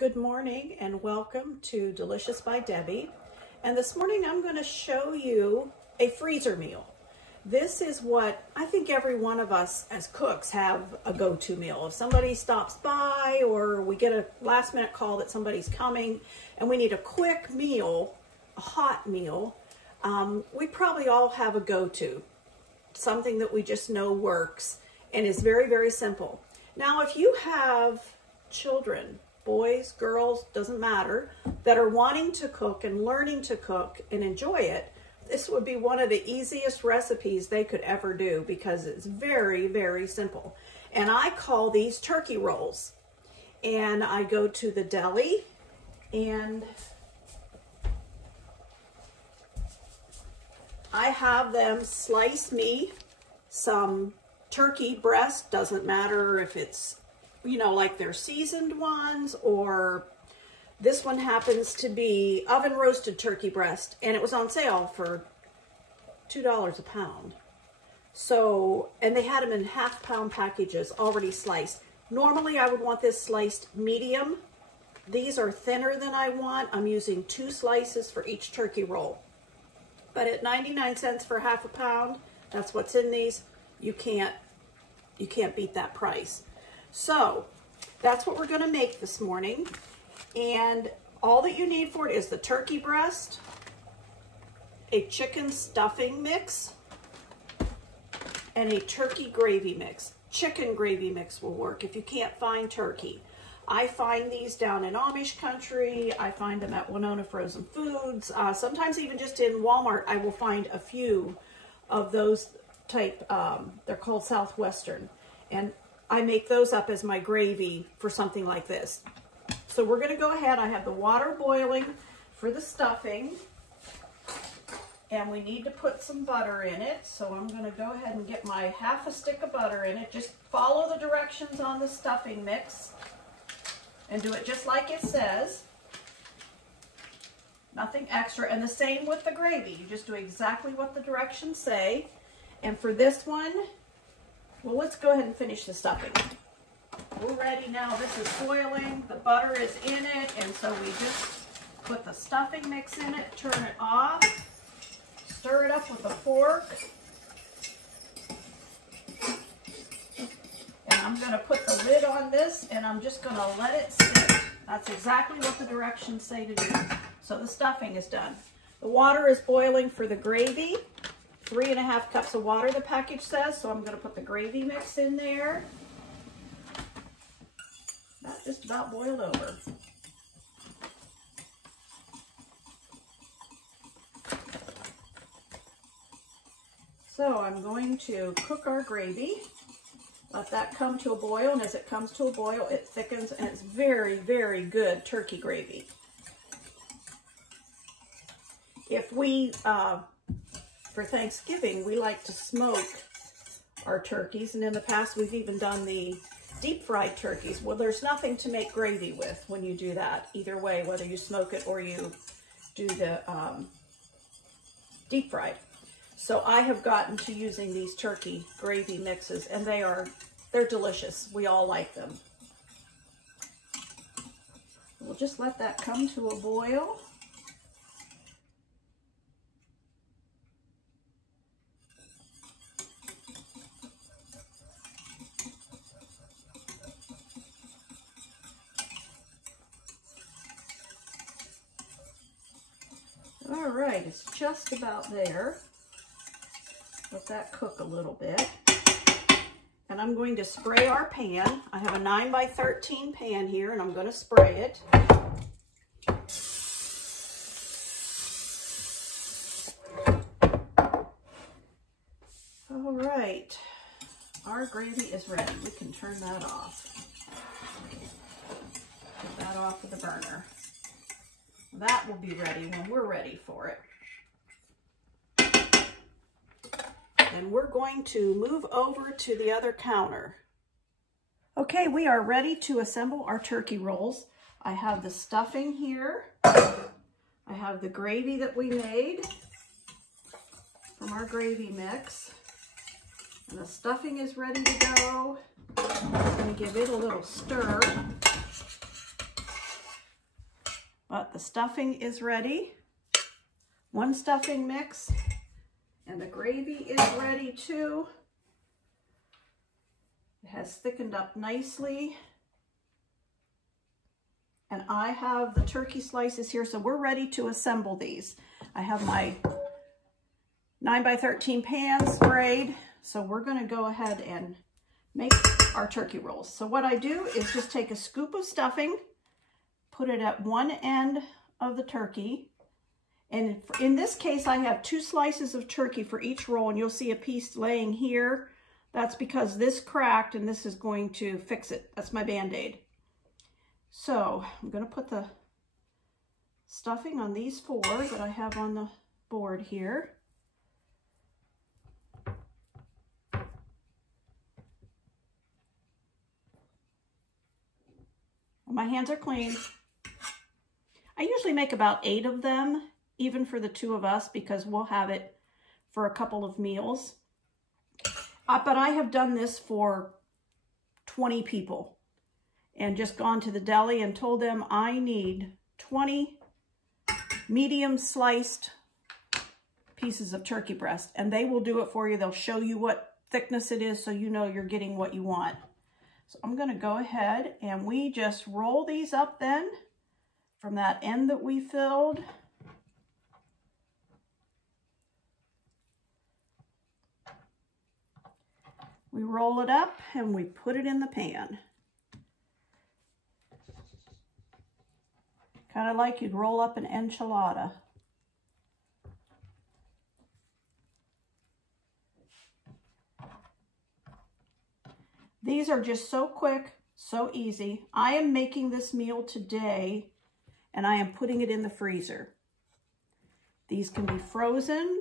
Good morning and welcome to Delicious by Debbie. And this morning I'm going to show you a freezer meal. This is what I think every one of us as cooks have a go-to meal. If somebody stops by or we get a last minute call that somebody's coming and we need a quick meal, a hot meal, we probably all have a go-to. Something that we just know works and is very, very simple. Now, if you have children, boys, girls, doesn't matter, that are wanting to cook and learning to cook and enjoy it, this would be one of the easiest recipes they could ever do because it's very, very simple. And I call these turkey rolls. And I go to the deli and I have them slice me some turkey breast. Doesn't matter if it's, you know, like they're seasoned ones, or this one happens to be oven roasted turkey breast, and it was on sale for $2 a pound. So, and they had them in half-pound packages already sliced. Normally I would want this sliced medium. These are thinner than I want. I'm using 2 slices for each turkey roll. But at 99 cents for half a pound, that's what's in these. You can't beat that price. So that's what we're going to make this morning. And all that you need for it is the turkey breast, a chicken stuffing mix, and a turkey gravy mix. Chicken gravy mix will work if you can't find turkey. I find these down in Amish country. I find them at Winona Frozen Foods. Sometimes even just in Walmart, I will find a few of those type, they're called Southwestern. And I make those up as my gravy for something like this. So we're going to go ahead. I have the water boiling for the stuffing. And we need to put some butter in it. So I'm going to go ahead and get my half a stick of butter in it. Just follow the directions on the stuffing mix. And do it just like it says. Nothing extra. And the same with the gravy. You just do exactly what the directions say. And for this one, well, let's go ahead and finish the stuffing. We're ready now. This is boiling. The butter is in it. And so we just put the stuffing mix in it, turn it off, stir it up with a fork. And I'm going to put the lid on this and I'm just going to let it sit. That's exactly what the directions say to do. So the stuffing is done. The water is boiling for the gravy. 3.5 cups of water, the package says, so I'm going to put the gravy mix in there. That just about boiled over. So I'm going to cook our gravy. Let that come to a boil, and as it comes to a boil, it thickens, and it's very, very good turkey gravy. If we... for Thanksgiving, we like to smoke our turkeys, and in the past we've even done the deep fried turkeys. Well, there's nothing to make gravy with when you do that, either way, whether you smoke it or you do the deep fried. So I have gotten to using these turkey gravy mixes, and they're delicious. We all like them. We'll just let that come to a boil. All right, it's just about there. Let that cook a little bit. And I'm going to spray our pan. I have a 9 by 13 pan here, and I'm going to spray it. All right, our gravy is ready. We can turn that off. Get that off of the burner. That will be ready when we're ready for it. And we're going to move over to the other counter. Okay, we are ready to assemble our turkey rolls. I have the stuffing here. I have the gravy that we made from our gravy mix. And the stuffing is ready to go. I'm going to give it a little stir. stuffing is ready. One stuffing mix, and the gravy is ready too. It has thickened up nicely. And I have the turkey slices here, so we're ready to assemble these. I have my 9x13 pan sprayed, so we're gonna go ahead and make our turkey rolls. So what I do is just take a scoop of stuffing, put it at one end of the turkey, and in this case I have 2 slices of turkey for each roll, and you'll see a piece laying here. That's because this cracked, and this is going to fix it. That's my Band-Aid. So I'm going to put the stuffing on these 4 that I have on the board here. My hands are clean. I usually make about 8 of them, even for the 2 of us, because we'll have it for a couple of meals. But I have done this for 20 people and just gone to the deli and told them I need 20 medium sliced pieces of turkey breast, and they will do it for you. They'll show you what thickness it is so you know you're getting what you want. So I'm going to go ahead and we just roll these up then from that end that we filled. We roll it up and we put it in the pan. Kind of like you'd roll up an enchilada. These are just so quick, so easy. I am making this meal today and I am putting it in the freezer. These can be frozen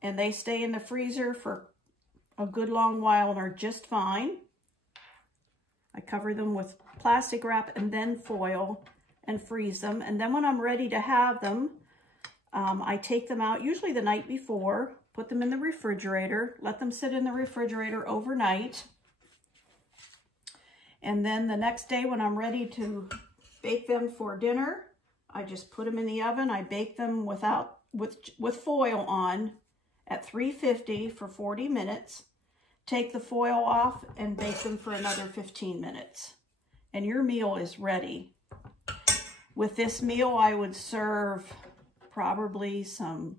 and they stay in the freezer for a good long while and are just fine. I cover them with plastic wrap and then foil and freeze them. And then when I'm ready to have them, I take them out usually the night before, put them in the refrigerator, let them sit in the refrigerator overnight. And then the next day when I'm ready to bake them for dinner, I just put them in the oven. I bake them with foil on at 350 for 40 minutes. Take the foil off and bake them for another 15 minutes. And your meal is ready. With this meal, I would serve probably some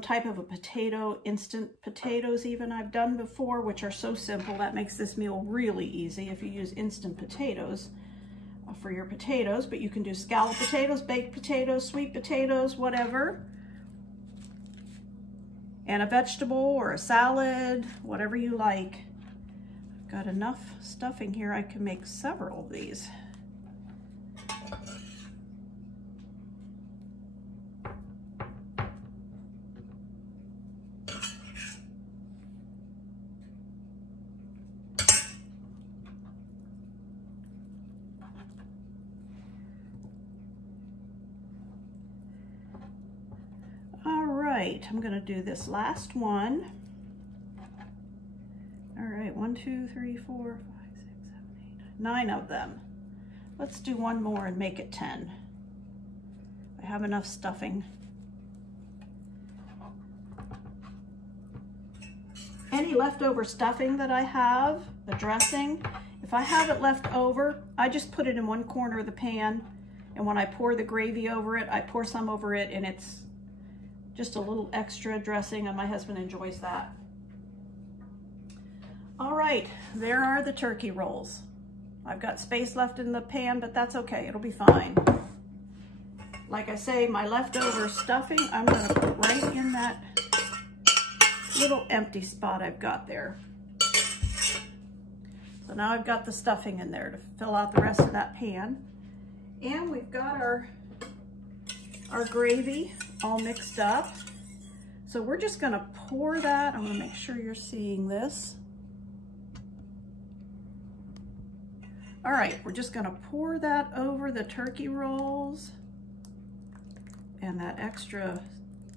type of a potato, instant potatoes even I've done before, which are so simple. That makes this meal really easy if you use instant potatoes for your potatoes. But you can do scalloped potatoes, baked potatoes, sweet potatoes, whatever. And a vegetable or a salad, whatever you like. I've got enough stuffing here, I can make several of these. I'm going to do this last one. All right, 1, 2, 3, 4, 5, 6, 7, 8, 9 of them. Let's do one more and make it 10. I have enough stuffing. Any leftover stuffing that I have, the dressing, if I have it left over, I just put it in one corner of the pan, and when I pour the gravy over it, I pour some over it, and it's just a little extra dressing, and my husband enjoys that. All right, there are the turkey rolls. I've got space left in the pan, but that's okay, it'll be fine. Like I say, my leftover stuffing, I'm gonna put right in that little empty spot I've got there. So now I've got the stuffing in there to fill out the rest of that pan. And we've got our gravy all mixed up. So we're just gonna pour that. I'm gonna make sure you're seeing this. All right, we're just gonna pour that over the turkey rolls and that extra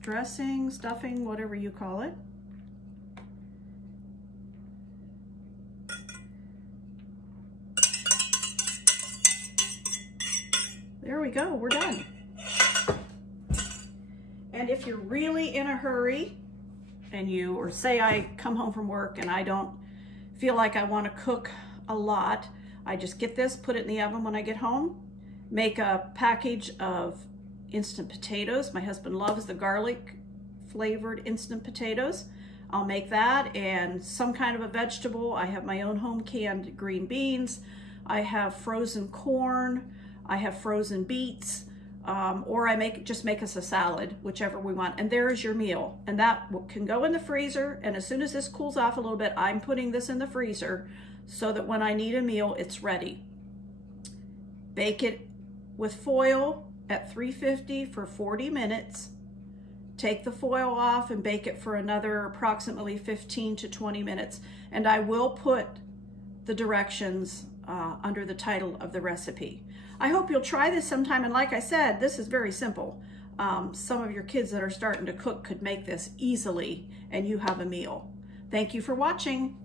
dressing, stuffing, whatever you call it. There we we go, we're done. And if you're really in a hurry, or say I come home from work and I don't feel like I want to cook a lot, I just get this, put it in the oven when I get home, make a package of instant potatoes. My husband loves the garlic flavored instant potatoes. I'll make that and some kind of a vegetable. I have my own home canned green beans. I have frozen corn. I have frozen beets. Or I just make us a salad, whichever we want. And there is your meal. And that can go in the freezer. And as soon as this cools off a little bit, I'm putting this in the freezer so that when I need a meal, it's ready. Bake it with foil at 350 for 40 minutes. Take the foil off and bake it for another approximately 15 to 20 minutes. And I will put the directions under the title of the recipe. I hope you'll try this sometime. And like I said, this is very simple. Some of your kids that are starting to cook could make this easily and you have a meal. Thank you for watching.